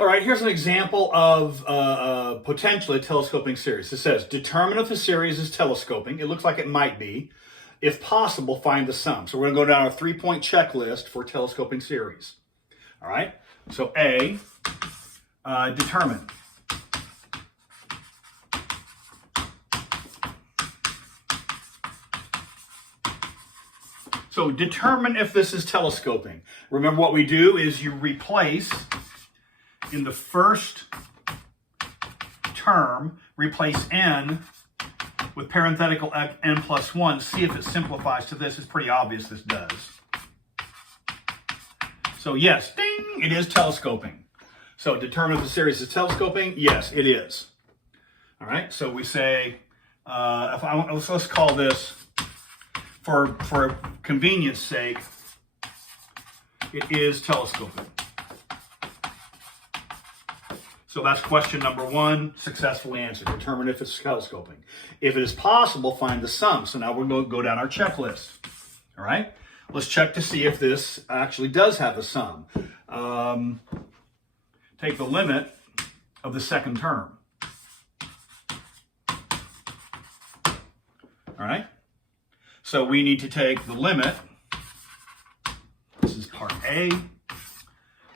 All right, here's an example of potentially a telescoping series. It says, determine if the series is telescoping. It looks like it might be. If possible, find the sum. So we're going to go down a 3-point checklist for telescoping series. All right, so A, determine. So determine if this is telescoping. Remember what we do is you replace in the first term, replace n with parenthetical n plus 1. See if it simplifies to this. It's pretty obvious this does. So yes, ding, it is telescoping. So determine if the series is telescoping. Yes, it is. All right, so we say, let's call this, for convenience sake, it is telescoping. So that's question number 1, successfully answered. Determine if it's telescoping. If it is possible, find the sum. So now we're going to go down our checklist. All right? Let's check to see if this actually does have a sum. Take the limit of the second term. All right? So we need to take the limit. This is part A.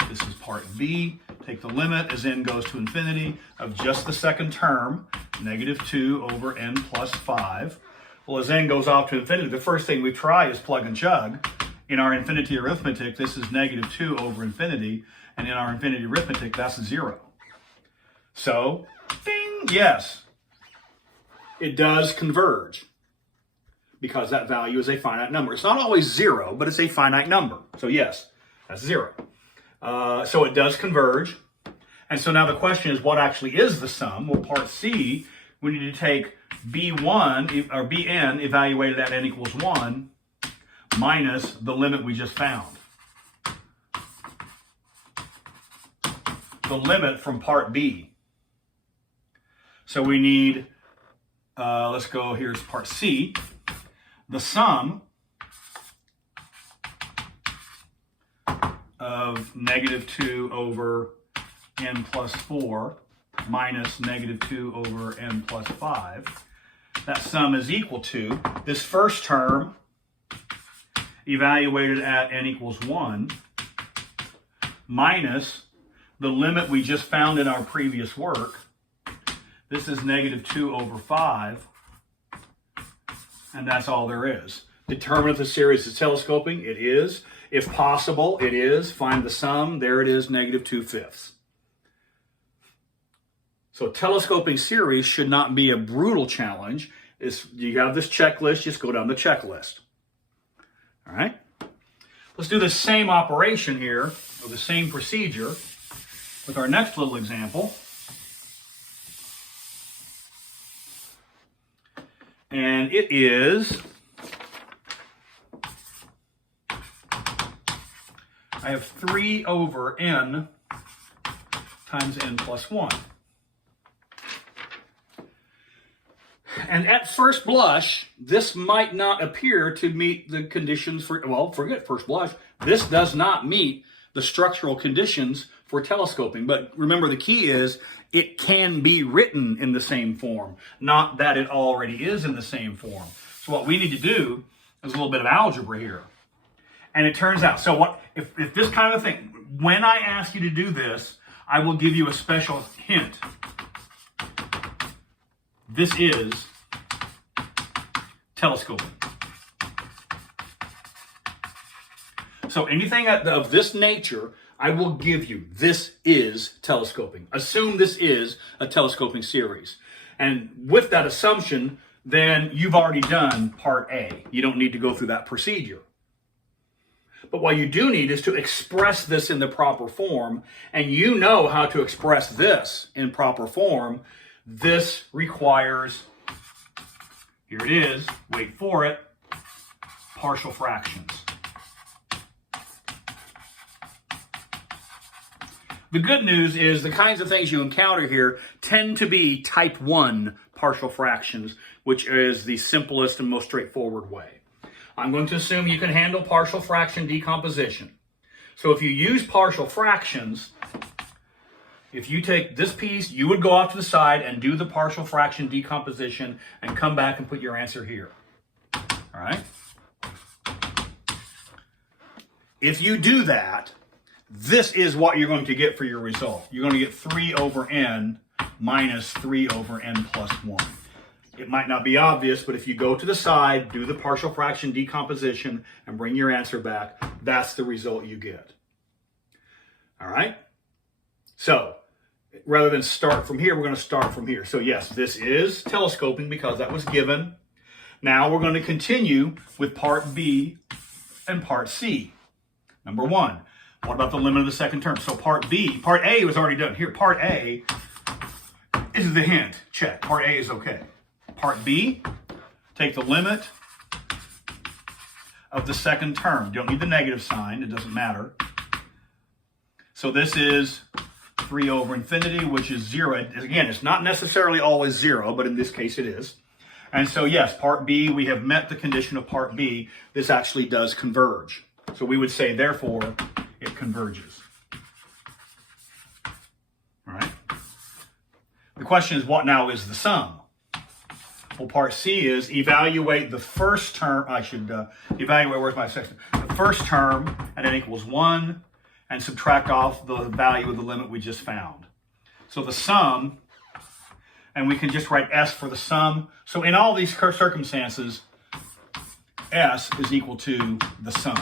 This is part B. Take the limit as n goes to infinity of just the second term, -2 over n plus 5. Well, as n goes off to infinity, the first thing we try is plug and chug. In our infinity arithmetic, this is -2 over infinity, and in our infinity arithmetic, that's 0. So, ding, yes, it does converge because that value is a finite number. It's not always 0, but it's a finite number. So yes, that's 0. So it does converge. And so now the question is, what actually is the sum? Well, part C, we need to take B1, or Bn, evaluated at n equals 1, minus the limit we just found. The limit from part B. So we need, let's go, here's part C. The sum of -2 over n plus 4 minus -2 over n plus 5. That sum is equal to this first term evaluated at n equals 1 minus the limit we just found in our previous work. This is -2 over 5, and that's all there is. Determine if the series is telescoping. It is. If possible, it is. Find the sum. There it is, -2/5. So telescoping series should not be a brutal challenge. You have this checklist, just go down the checklist. All right? Let's do the same operation here, or the same procedure, with our next little example. And it is, I have 3 over n times n plus 1. And at first blush, this might not appear to meet the conditions for, well, forget first blush. This does not meet the structural conditions for telescoping. But remember, the key is it can be written in the same form, not that it already is in the same form. So what we need to do is a little bit of algebra here. And it turns out, so what if this kind of thing, when I ask you to do this, I will give you a special hint. This is telescoping. So anything of this nature, I will give you, this is telescoping. Assume this is a telescoping series. And with that assumption, then you've already done part A. You don't need to go through that procedure. But what you do need is to express this in the proper form, and you know how to express this in proper form. This requires, here it is, wait for it, partial fractions. The good news is the kinds of things you encounter here tend to be type 1 partial fractions, which is the simplest and most straightforward way. I'm going to assume you can handle partial fraction decomposition. So if you use partial fractions, If you take this piece, you would go off to the side and do the partial fraction decomposition and come back and put your answer here. All right? If you do that, this is what you're going to get for your result. You're going to get 3 over n minus 3 over n plus 1. It might not be obvious, but if you go to the side, do the partial fraction decomposition, and bring your answer back, that's the result you get. All right? So, rather than start from here, we're going to start from here. So yes, this is telescoping because that was given. Now we're going to continue with part B and part C. Number 1, what about the limit of the second term? So part A was already done. Here, part A is the hint. Check. Part A is okay. Part B, take the limit of the second term. Don't need the negative sign. It doesn't matter. So this is 3 over infinity, which is 0. Again, it's not necessarily always 0, but in this case it is. And so yes, part B, we have met the condition of part B. This actually does converge. So we would say, therefore, it converges. All right? The question is, what now is the sum? Well, part C is evaluate the first term. I should evaluate, where's my section? The first term at n equals 1 and subtract off the value of the limit we just found. So the sum, and we can just write S for the sum. So in all these circumstances, S is equal to the sum.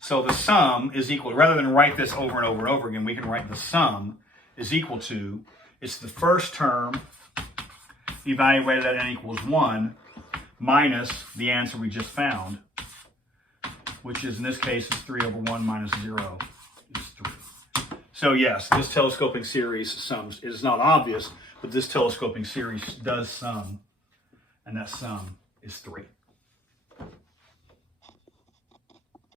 So the sum is equal, rather than write this over and over and over again, we can write the sum is equal to, it's the first term evaluated at n equals 1 minus the answer we just found, which is, in this case, is 3 over 1 minus 0 is 3. So yes, this telescoping series sums. It is not obvious, but this telescoping series does sum, and that sum is 3.